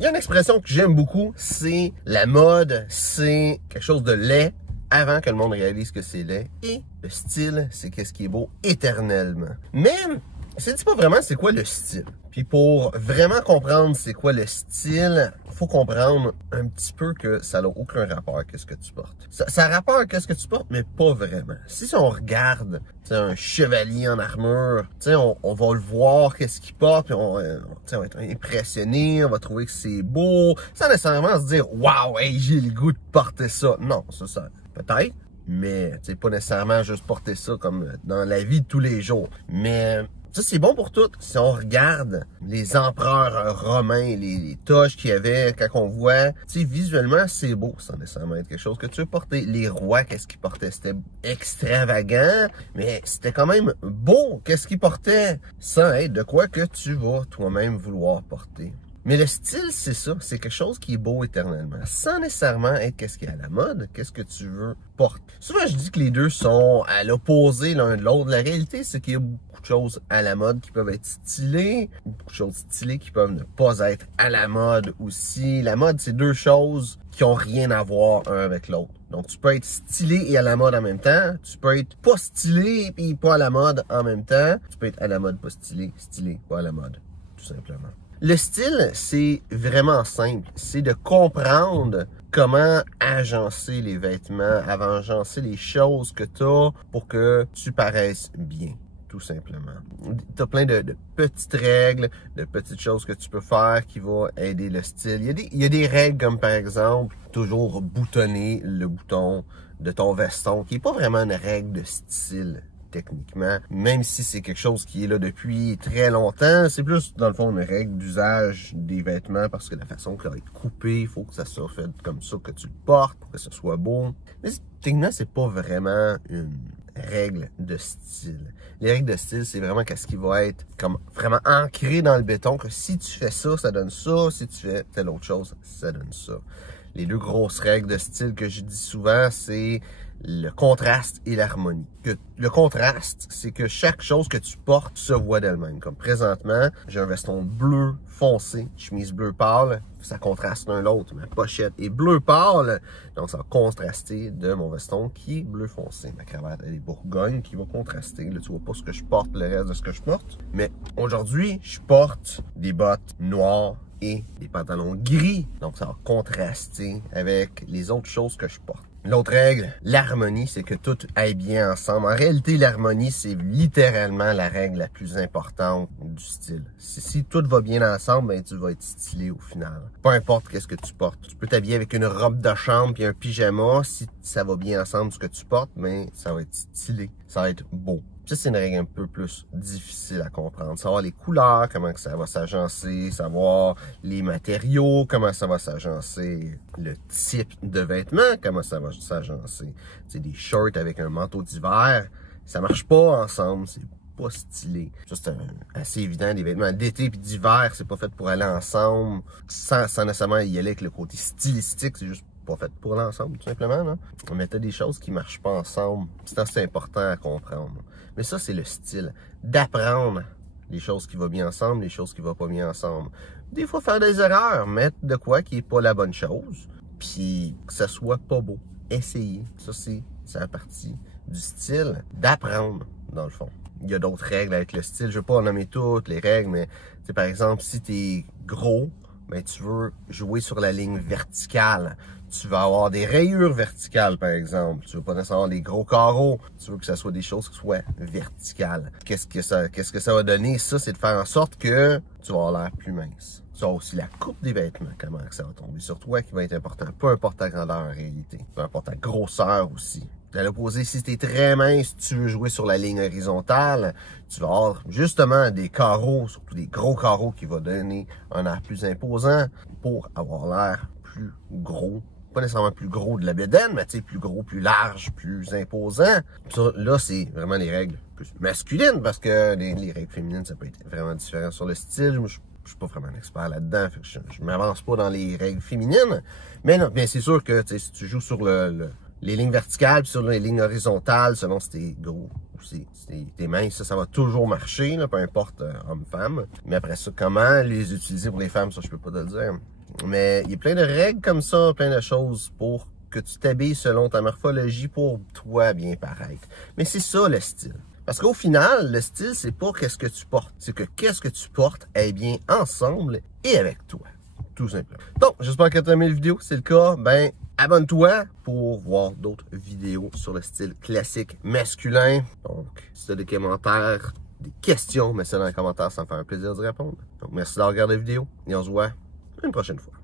Il y a une expression que j'aime beaucoup, c'est la mode, c'est quelque chose de laid avant que le monde réalise que c'est laid. Et le style, c'est qu'est-ce qui est beau éternellement. Mais, ça dit pas vraiment c'est quoi le style. Puis pour vraiment comprendre c'est quoi le style, faut comprendre un petit peu que ça n'a aucun rapport avec ce que tu portes. Ça a rapport avec ce que tu portes, mais pas vraiment. Si on regarde un chevalier en armure, on va le voir qu'est-ce qu'il porte, puis on va être impressionné, on va trouver que c'est beau, sans nécessairement se dire « Wow, hey, j'ai le goût de porter ça ». Non, ça peut-être, mais pas nécessairement juste porter ça comme dans la vie de tous les jours. Mais ça, c'est bon pour tout. Si on regarde les empereurs romains, les toges qu'il y avait, quand on voit, visuellement, c'est beau, sans nécessairement être quelque chose que tu veux porter. Les rois, qu'est-ce qu'ils portaient? C'était extravagant, mais c'était quand même beau, qu'est-ce qu'ils portaient, sans être de quoi que tu vas toi-même vouloir porter. Mais le style, c'est ça, c'est quelque chose qui est beau éternellement, sans nécessairement être qu'est-ce qui est à la mode, qu'est-ce que tu veux porter. Souvent, je dis que les deux sont à l'opposé l'un de l'autre. La réalité, c'est qu'il y a beaucoup de choses à la mode qui peuvent être stylées, beaucoup de choses stylées qui peuvent ne pas être à la mode aussi. La mode, c'est deux choses qui ont rien à voir un avec l'autre. Donc, tu peux être stylé et à la mode en même temps. Tu peux être pas stylé et pas à la mode en même temps. Tu peux être à la mode, pas stylé, stylé, pas à la mode, tout simplement. Le style, c'est vraiment simple. C'est de comprendre comment agencer les vêtements, agencer les choses que tu as pour que tu paraisses bien, tout simplement. Tu as plein de petites règles, de petites choses que tu peux faire qui vont aider le style. Il y a des règles comme par exemple, toujours boutonner le bouton de ton veston, qui n'est pas vraiment une règle de style. Techniquement, même si c'est quelque chose qui est là depuis très longtemps, c'est plus dans le fond une règle d'usage des vêtements parce que la façon que ça va être coupé, il faut que ça soit fait comme ça que tu le portes pour que ce soit beau. Mais techniquement, c'est pas vraiment une règle de style. Les règles de style, c'est vraiment qu'est-ce qui va être comme vraiment ancré dans le béton, que si tu fais ça, ça donne ça, si tu fais telle autre chose, ça donne ça. Les deux grosses règles de style que je dis souvent, c'est le contraste et l'harmonie. Le contraste, c'est que chaque chose que tu portes se voit d'elle-même. Comme présentement, j'ai un veston bleu foncé, chemise bleu pâle, ça contraste l'un l'autre. Ma pochette est bleu pâle, donc ça va contraster de mon veston qui est bleu foncé. Ma cravate, elle est bourgogne qui va contraster. Là, tu vois pas ce que je porte, le reste de ce que je porte. Mais aujourd'hui, je porte des bottes noires et des pantalons gris. Donc, ça va contraster avec les autres choses que je porte. L'autre règle, l'harmonie, c'est que tout aille bien ensemble. En réalité, l'harmonie, c'est littéralement la règle la plus importante du style. Si tout va bien ensemble, ben, tu vas être stylé au final. Peu importe qu'est-ce que tu portes. Tu peux t'habiller avec une robe de chambre et un pyjama. Si ça va bien ensemble ce que tu portes, ben, ça va être stylé. Ça va être beau. Ça, c'est une règle un peu plus difficile à comprendre. Savoir les couleurs, comment que ça va s'agencer, savoir les matériaux, comment ça va s'agencer, le type de vêtements, comment ça va s'agencer. C'est des shorts avec un manteau d'hiver, ça marche pas ensemble, c'est pas stylé. Ça, c'est assez évident, des vêtements d'été et d'hiver, c'est pas fait pour aller ensemble, sans nécessairement y aller avec le côté stylistique, c'est juste pas fait pour l'ensemble, tout simplement. Là. Mais t'as des choses qui marchent pas ensemble. C'est important à comprendre. Mais ça, c'est le style. D'apprendre les choses qui vont bien ensemble, les choses qui vont pas bien ensemble. Des fois, faire des erreurs, mettre de quoi qui est pas la bonne chose, puis que ça soit pas beau. Essayer. Ça, c'est la partie du style. D'apprendre, dans le fond. Il y a d'autres règles avec le style. Je ne vais pas nommer toutes les règles, mais par exemple, si tu es gros, ben, tu veux jouer sur la ligne verticale. Tu vas avoir des rayures verticales, par exemple. Tu veux pas nécessairement des gros carreaux. Tu veux que ça soit des choses qui soient verticales. Qu'est-ce que ça va donner? Ça, c'est de faire en sorte que tu vas avoir l'air plus mince. Ça aussi la coupe des vêtements, comment que ça va tomber sur toi qui va être important. Peu importe ta grandeur en réalité. Peu importe ta grosseur aussi. À l'opposé, si tu es très mince, tu veux jouer sur la ligne horizontale, tu vas avoir justement des carreaux, surtout des gros carreaux qui vont donner un air plus imposant pour avoir l'air plus gros. Pas nécessairement plus gros de la bédaine, mais tu sais, plus gros, plus large, plus imposant. Ça, là, c'est vraiment les règles plus masculines, parce que les règles féminines, ça peut être vraiment différent sur le style. Moi, je suis pas vraiment un expert là-dedans, fait que je m'avance pas dans les règles féminines. Mais non, bien c'est sûr que si tu joues sur les lignes verticales, puis sur les lignes horizontales, selon si t'es gros ou si t'es mince, ça va toujours marcher, là, peu importe homme-femme. Mais après ça, comment les utiliser pour les femmes, ça je peux pas te le dire. Mais il y a plein de règles comme ça, plein de choses pour que tu t'habilles selon ta morphologie pour toi bien paraître. Mais c'est ça le style. Parce qu'au final, le style, c'est pas qu'est-ce que tu portes. C'est que qu'est-ce que tu portes est bien ensemble et avec toi. Tout simplement. Donc, j'espère que tu as aimé la vidéo. Si c'est le cas, ben, abonne-toi pour voir d'autres vidéos sur le style classique masculin. Donc, si tu as des commentaires, des questions, mets ça dans les commentaires, ça me fait un plaisir de répondre. Donc, merci d'avoir regardé la vidéo et on se voit une prochaine fois.